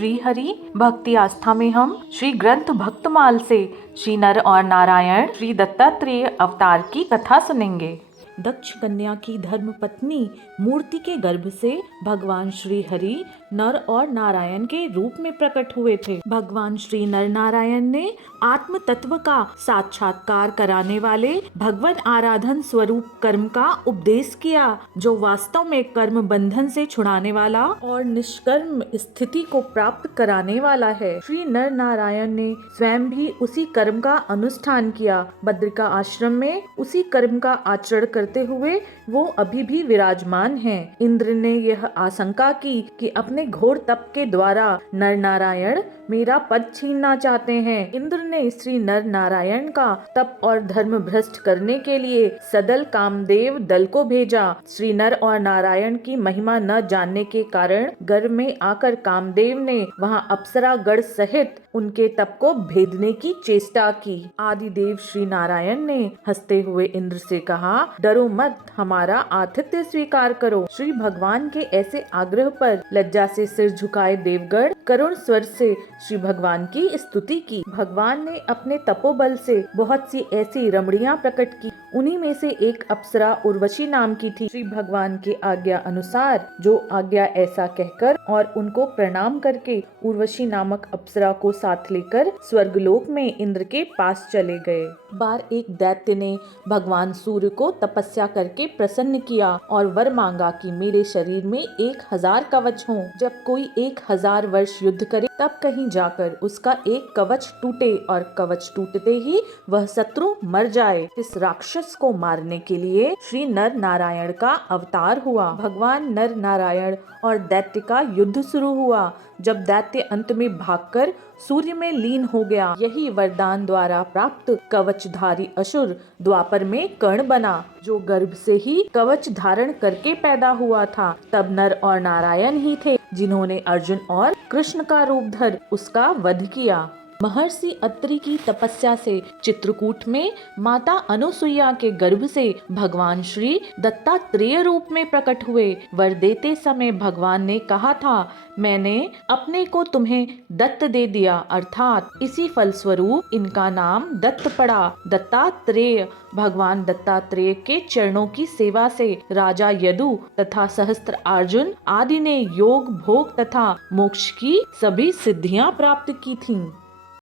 श्री हरि भक्ति आस्था में हम श्री ग्रंथ भक्तमाल से श्री नर और नारायण श्री दत्तात्रेय अवतार की कथा सुनेंगे। दक्ष कन्या की धर्म पत्नी मूर्ति के गर्भ से भगवान श्री हरि नर और नारायण के रूप में प्रकट हुए थे। भगवान श्री नर नारायण ने आत्म तत्व का साक्षात्कार कराने वाले भगवत आराधन स्वरूप कर्म का उपदेश किया, जो वास्तव में कर्म बंधन से छुड़ाने वाला और निष्कर्म स्थिति को प्राप्त कराने वाला है। श्री नर नारायण ने स्वयं भी उसी कर्म का अनुष्ठान किया। बद्रिका आश्रम में उसी कर्म का आचरण करते हुए वो अभी भी विराजमान हैं। इंद्र ने यह आशंका की कि अपने घोर तप के द्वारा नर नारायण मेरा पद छीनना चाहते हैं। इंद्र ने श्री नर नारायण का तप और धर्म भ्रष्ट करने के लिए सदल कामदेव दल को भेजा। श्री नर और नारायण की महिमा न जानने के कारण गर्भ में आकर कामदेव ने वहां अप्सरा गण सहित उनके तप को भेदने की चेष्टा की। आदिदेव श्री नारायण ने हंसते हुए इंद्र से कहा, डरो मत, हमारा आतिथ्य स्वीकार करो। श्री भगवान के ऐसे आग्रह पर लज्जा से सिर झुकाए देवगण करुण स्वर से श्री भगवान की स्तुति की। भगवान ने अपने तपोबल से बहुत सी ऐसी रमणियां प्रकट की। उन्हीं में से एक अप्सरा उर्वशी नाम की थी। श्री भगवान के आज्ञा अनुसार जो आज्ञा ऐसा कहकर और उनको प्रणाम करके उर्वशी नामक अप्सरा को साथ लेकर स्वर्गलोक में इंद्र के पास चले गए। बार एक दैत्य ने भगवान सूर्य को तपस्या करके प्रसन्न किया और वर मांगा कि मेरे शरीर में 1000 कवच हों। जब कोई 1000 वर्ष युद्ध करे तब कहीं जाकर उसका एक कवच टूटे और कवच टूटते ही वह शत्रु मर जाए। इस राक्षस को मारने के लिए श्री नर नारायण का अवतार हुआ। भगवान नर नारायण और दैत्य का युद्ध शुरू हुआ। जब दैत्य अंत में भागकर सूर्य में लीन हो गया, यही वरदान द्वारा प्राप्त कवचधारी असुर द्वापर में कर्ण बना, जो गर्भ से ही कवच धारण करके पैदा हुआ था। तब नर और नारायण ही थे जिन्होंने अर्जुन और कृष्ण का रूप धर उसका वध किया। महर्षि अत्रि की तपस्या से चित्रकूट में माता अनुसुईया के गर्भ से भगवान श्री दत्तात्रेय रूप में प्रकट हुए। वर देते समय भगवान ने कहा था, मैंने अपने को तुम्हें दत्त दे दिया, अर्थात इसी फलस्वरूप इनका नाम दत्त पड़ा। दत्तात्रेय भगवान दत्तात्रेय के चरणों की सेवा से राजा यदु तथा सहस्त्र अर्जुन आदि ने योग भोग तथा मोक्ष की सभी सिद्धियां प्राप्त की थीं।